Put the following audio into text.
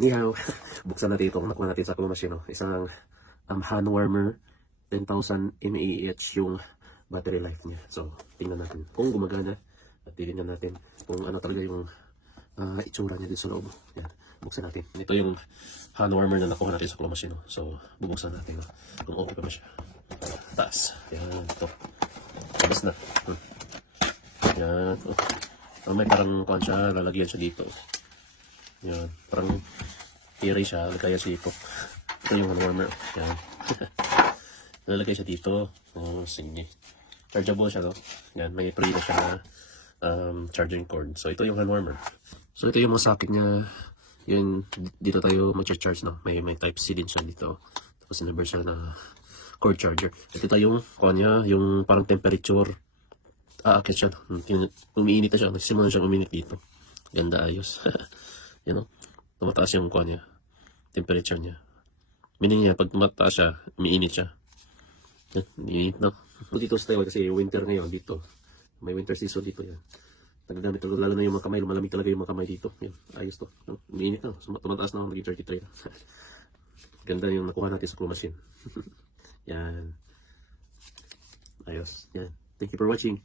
Nihaw, buksan natin itong nakuha natin sa claw machine. No? Isang hand warmer, 10,000 mAh yung battery life niya. So, tingnan natin kung gumagana at tingnan natin kung ano talaga yung itsura niya dito sa loob. Yan, buksan natin. Ito yung hand warmer na nakuha natin sa claw machine. No? So, bubuksan natin kung okay pa ba siya. Taas. Yan, ito. Tapos na. Yan. Oh, may parang kuhan siya, lalagyan siya dito. Yan, parang tiri siya, lagay siya dito. Ito yung hand warmer. Yan. Lalagay siya dito. Oh, sige. Chargeable siya, no? Yan, may free na siya na charging cord. So, ito yung hand warmer. So, ito yung mga socket niya. Yun, dito tayo mag-charge, no? May type C din siya dito. Tapos, sinabir siya na cord charger. Ito tayong kuha niya, yung parang temperature. Aakit siya. Umiinit na siya. Nagsimula siyang uminit dito. Ganda, ayos. Yan o. Tumataas yung kuha niya. Temperature niya. Meaning niya, pag tumataas siya, umiinit siya. Yan, umiinit na. Dito sa Taiwan kasi winter ngayon dito. May winter season dito yan. Nagagamit talaga, lalo na yung mga kamay. Malamig talaga yung mga kamay dito. Yan, ayos to. Umiinit na. Tumataas na. Naging 33 na. Ganda yung nakuha natin sa claw machine. Yan. Ayos. Yan. Thank you for watching.